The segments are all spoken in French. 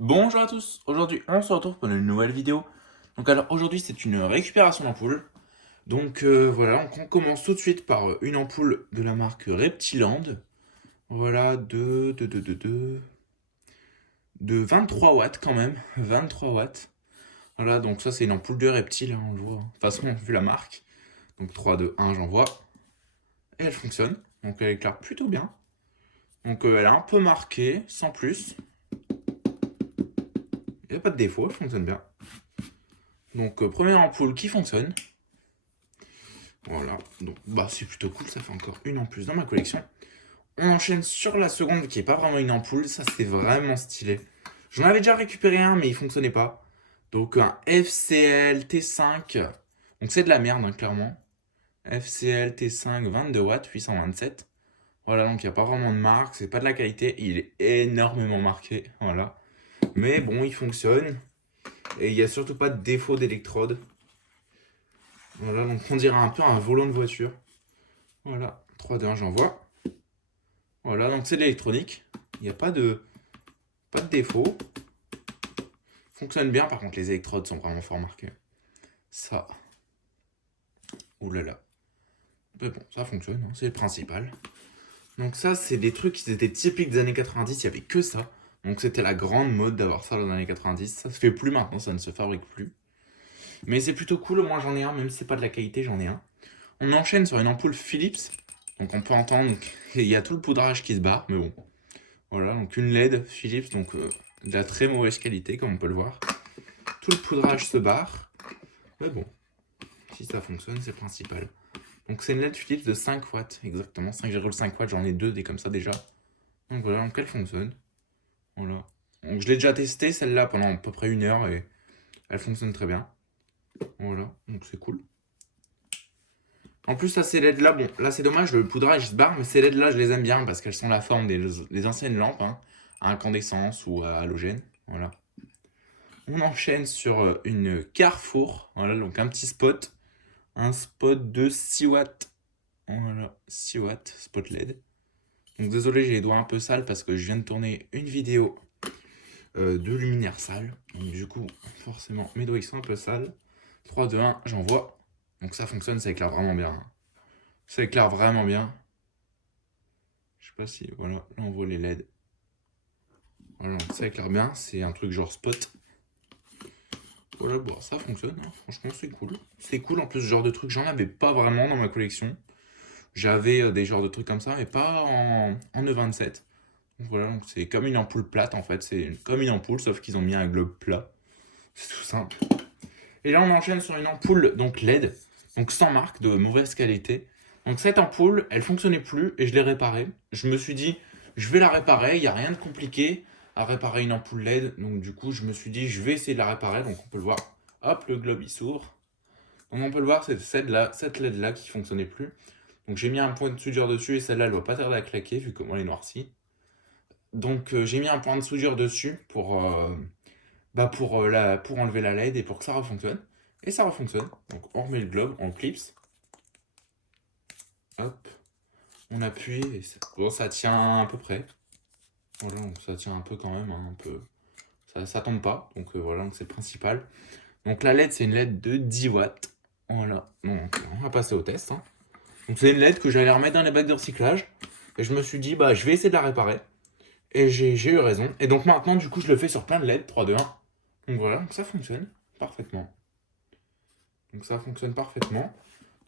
Bonjour à tous, aujourd'hui on se retrouve pour une nouvelle vidéo. Donc alors aujourd'hui c'est une récupération d'ampoule. Donc voilà, donc on commence tout de suite par une ampoule de la marque Reptiland. Voilà, de 23 watts quand même, 23 watts. Voilà, donc ça c'est une ampoule de Reptile, hein, on le voit. De toute façon, vu la marque. Donc 3, 2, 1, j'envoie. Et elle fonctionne, donc elle éclaire plutôt bien. Donc elle est un peu marquée, sans plus. Il n'y a pas de défaut, elle fonctionne bien. Donc première ampoule qui fonctionne. Voilà, donc bah c'est plutôt cool, ça fait encore une en plus dans ma collection. On enchaîne sur la seconde qui est pas vraiment une ampoule, ça c'est vraiment stylé. J'en avais déjà récupéré un mais il fonctionnait pas. Donc un FCL T5, donc c'est de la merde hein, clairement. FCL T5 22 watts 827. Voilà, donc il n'y a pas vraiment de marque, c'est pas de la qualité, il est énormément marqué, voilà. Mais bon, il fonctionne et il n'y a surtout pas de défaut d'électrode. Voilà, donc on dirait un peu un volant de voiture. Voilà, 3, 2, 1, j'envoie. Voilà, donc c'est de l'électronique. Il n'y a pas de défaut. Fonctionne bien, par contre, les électrodes sont vraiment fort marquées. Ça. Ouh là là. Mais bon, ça fonctionne, hein, c'est le principal. Donc ça, c'est des trucs qui étaient typiques des années 90, il n'y avait que ça. Donc c'était la grande mode d'avoir ça dans les années 90. Ça se fait plus maintenant, ça ne se fabrique plus. Mais c'est plutôt cool, moi j'en ai un, même si c'est pas de la qualité, j'en ai un. On enchaîne sur une ampoule Philips. Donc on peut entendre qu'il y a tout le poudrage qui se barre, mais bon. Voilà, donc une LED Philips, donc de la très mauvaise qualité, comme on peut le voir. Tout le poudrage se barre. Mais bon, si ça fonctionne, c'est le principal. Donc c'est une LED Philips de 5 watts, exactement. 5,5 watts, j'en ai deux des comme ça déjà. Donc voilà, donc elle fonctionne. Voilà. Donc je l'ai déjà testé celle-là pendant à peu près une heure et elle fonctionne très bien. Voilà, donc c'est cool. En plus, là, ces LED là, bon, là c'est dommage, le poudrage se barre, mais ces LED là, je les aime bien parce qu'elles sont la forme des anciennes lampes, hein, à incandescence ou à halogène. Voilà. On enchaîne sur une Carrefour. Voilà, donc un petit spot. Un spot de 6 watts. Voilà, 6 watts, spot LED. Donc désolé, j'ai les doigts un peu sales parce que je viens de tourner une vidéo de luminaire sale. Donc du coup, forcément, mes doigts ils sont un peu sales. 3, 2, 1, j'envoie. Donc ça fonctionne, ça éclaire vraiment bien, hein. Ça éclaire vraiment bien. Je sais pas si, voilà, là on voit les LED. Voilà, donc ça éclaire bien. C'est un truc genre spot. Voilà, bon, ça fonctionne, hein. Franchement, c'est cool. C'est cool, en plus, ce genre de truc, j'en avais pas vraiment dans ma collection. J'avais des genres de trucs comme ça, mais pas en E27. Donc voilà, donc c'est comme une ampoule plate en fait, c'est comme une ampoule, sauf qu'ils ont mis un globe plat. C'est tout simple. Et là, on enchaîne sur une ampoule donc LED, donc sans marque, de mauvaise qualité. Donc cette ampoule, elle fonctionnait plus et je l'ai réparée. Je me suis dit, je vais la réparer, il n'y a rien de compliqué à réparer une ampoule LED. Donc du coup, je me suis dit, je vais essayer de la réparer. Donc on peut le voir, hop, le globe il s'ouvre. Donc on peut le voir, c'est cette LED là qui fonctionnait plus. Donc j'ai mis un point de soudure dessus et celle-là, elle doit pas tarder à claquer vu comment elle est noircie. Donc j'ai mis un point de soudure dessus pour enlever la LED et pour que ça refonctionne. Et ça refonctionne. Donc on remet le globe, on le clipse. Hop, on appuie et bon, ça tient à peu près. Voilà, donc ça tient un peu quand même, hein, un peu. Ça tombe pas, donc voilà, donc c'est le principal. Donc la LED, c'est une LED de 10 watts. Voilà, donc on va passer au test, hein. Donc c'est une LED que j'allais remettre dans les bacs de recyclage. Et je me suis dit, bah je vais essayer de la réparer. Et j'ai eu raison. Et donc maintenant, du coup, je le fais sur plein de LED, 3, 2, 1. Donc voilà, donc ça fonctionne parfaitement. Donc ça fonctionne parfaitement.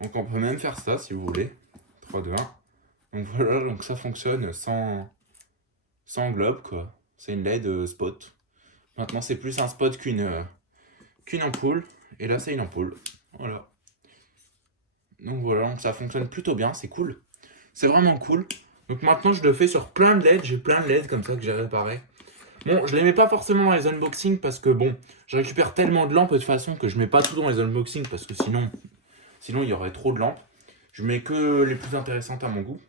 Donc on peut même faire ça si vous voulez. 3, 2, 1. Donc voilà, donc ça fonctionne sans globe, quoi. C'est une LED spot. Maintenant, c'est plus un spot qu'une ampoule. Et là, c'est une ampoule. Voilà. Donc voilà, donc ça fonctionne plutôt bien, c'est cool. C'est vraiment cool. Donc maintenant, je le fais sur plein de LED. J'ai plein de LED comme ça que j'ai réparé. Bon, je les mets pas forcément dans les unboxings parce que bon, je récupère tellement de lampes de toute façon que je mets pas tout dans les unboxings parce que sinon il y aurait trop de lampes. Je mets que les plus intéressantes à mon goût.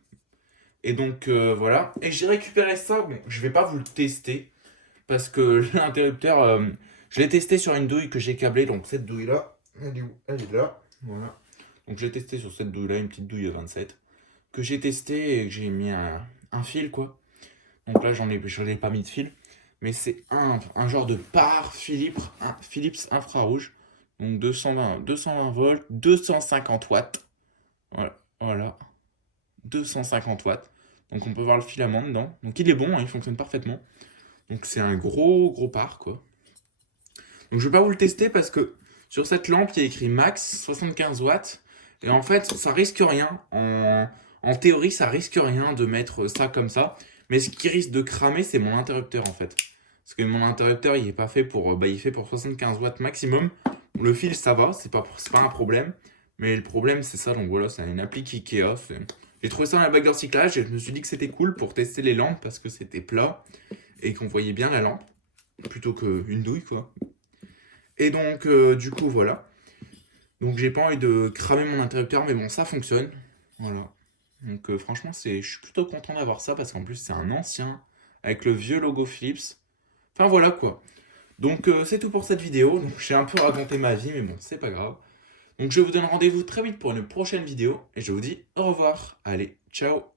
Et donc voilà. Et j'ai récupéré ça. Bon, je vais pas vous le tester parce que l'interrupteur, je l'ai testé sur une douille que j'ai câblée. Donc cette douille là, elle est où? Elle est là. Voilà. Donc j'ai testé sur cette douille là, une petite douille 27 que j'ai testé et que j'ai mis un fil quoi. Donc là j'en ai pas mis de fil. mais c'est un genre de par Philips infrarouge. Donc 220 volts, 250 watts. Voilà, voilà, 250 watts. Donc on peut voir le filament dedans. Donc il est bon, hein, il fonctionne parfaitement. Donc c'est un gros par quoi. Donc je vais pas vous le tester parce que sur cette lampe il y a écrit max 75 watts. Et en fait ça risque rien. En théorie ça risque rien de mettre ça comme ça. Mais ce qui risque de cramer c'est mon interrupteur en fait. Parce que mon interrupteur il est pas fait pour, il est fait pour 75 watts maximum. Le fil ça va, c'est pas un problème. Mais le problème c'est ça, donc voilà, c'est une appli Ikea. J'ai trouvé ça dans la bague de recyclage et je me suis dit que c'était cool pour tester les lampes parce que c'était plat et qu'on voyait bien la lampe plutôt qu'une douille quoi. Et donc du coup voilà. Donc j'ai pas envie de cramer mon interrupteur mais bon ça fonctionne. Voilà. Donc franchement je suis plutôt content d'avoir ça parce qu'en plus c'est un ancien avec le vieux logo Philips. Enfin voilà quoi. Donc c'est tout pour cette vidéo. Donc j'ai un peu raconté ma vie mais bon c'est pas grave. Donc je vous donne rendez-vous très vite pour une prochaine vidéo et je vous dis au revoir. Allez, ciao.